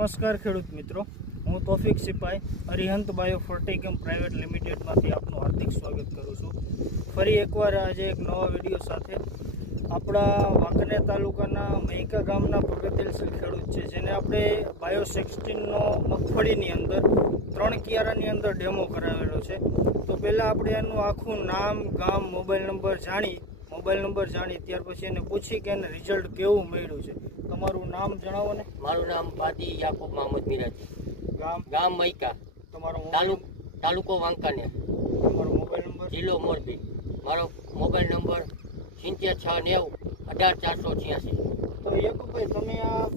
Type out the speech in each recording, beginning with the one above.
નમસ્કાર ખેડૂત મિત્રો, હું તોફિક સિપાઈ અરિહંત બાયો ફર્ટિકેમ પ્રાઇવેટ લિમિટેડમાંથી આપનું હાર્દિક સ્વાગત કરું છું. ફરી એકવાર આજે એક નવા વિડીયો સાથે આપણા વાંકાનેર તાલુકાના મૈકા ગામના પ્રગતિશીલ ખેડૂત છે, જેને આપણે બાયો 16નો મગફળીની અંદર 3 કિયારાની અંદર ડેમો કરાવેલો છે. તો પહેલાં આપણે એનું આખું નામ, ગામ, મોબાઈલ નંબર જાણી ત્યાર પછી એને પૂછી કે એને રિઝલ્ટ કેવું મળ્યું છે. તમારું નામ જણાવો ને. મારું નામ બાદી યાકુબ મોહમ્મદ મિરાજી, ગામ મૈકા, તમારો તાલુકો વાંકાનેર, તમારો મોબાઈલ નંબર, જિલ્લો મોરબી. મારો મોબાઈલ નંબર 769018 486. તો યાકુબભાઈ, તમે આ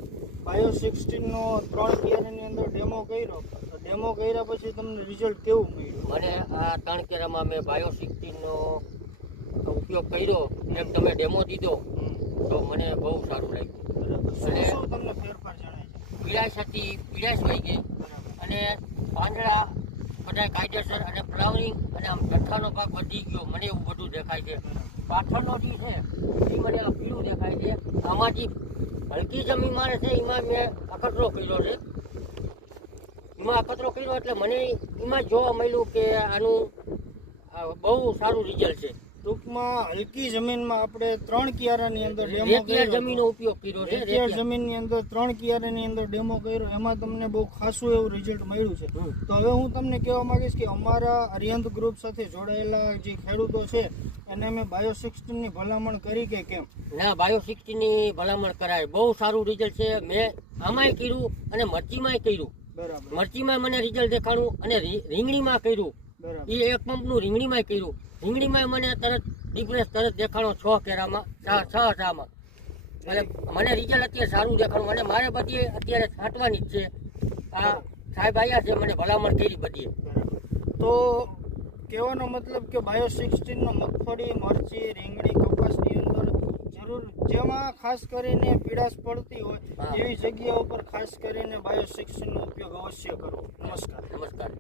બાયો 16નો 3 કિયારાની અંદર ડેમો કર્યો, તો ડેમો કર્યા પછી તમને રિઝલ્ટ કેવું મળ્યું? મને આ 3 કેરામાં મેં બાયો 16નો ઉપયોગ કર્યો, એમ તમે ડેમો દીધો તો મને બહુ સારું લાગ્યું. શું શું તમને ફેરફાર જણાય છે? પીળાશ હતી, પીળાશ વહી ગઈ, અને પાંદડા બધા કાયદેસર, અને ફ્લાવરિંગ, અને આમ જથ્થાનો ભાગ વધી ગયો, મને એવું બધું દેખાય છે. પાછળનો જે છે એ મને આ પીળું દેખાય છે. આમાં જે હલકી જમીન મારે છે એમાં મેં અખતરો કર્યો છે. એટલે મને એમાં જોવા મળ્યું કે આનું બહુ સારું રિઝલ્ટ છે. ટૂંકમાં હલકી જમીનમાં આપણે 3 કિયારાની અંદર ડેમો રેતિયાળ કર્યો, જમીનનો ઉપયોગ કર્યો છે. રેતિયાળ જમીનની અંદર 3 કિયારાની અંદર ડેમો કર્યો, એમાં તમને બહુ ખાસું એવું રિઝલ્ટ મળ્યું છે. તો હવે હું તમને કહેવા માંગીશ કે અમારા અરિહંત ગ્રુપ સાથે જોડાયેલા જે ખેડૂતો છે એને અમે બાયો 16ની ભલામણ કરી કે કેમ? ના, બાયો 16ની ભલામણ કરાય, બહુ સારું રિઝલ્ટ છે. મેં આમાંય કર્યું અને મરચીમાંય કર્યું. બરાબર. મરચીમાં મને રિઝલ્ટ દેખાડું, અને રીંગણીમાં કર્યું. બરાબર. એ એક પંપનું રીંગણીમાં કર્યું. રીંગણીમાં મને ડિફરન્સ તરત દેખાડો 6 કેરામાં, 6 માં. એટલે મને રિઝલ્ટ અત્યારે સારું દેખાડું, અને મારે બધી અત્યારે છાંટવાની જ છે. આ સાહેબ આવ્યા છે, મને ભલામણ કરી બધી. તો કહેવાનો મતલબ કે બાયો 16નો મગફળી, મરચી, રીંગણી, કપાસની અંદર જરૂર જેમાં ખાસ કરીને પીળાશ પડતી હોય એવી જગ્યાઓ પર ખાસ કરીને બાયો 16નો ઉપયોગ અવશ્ય કરવો. નમસ્કાર.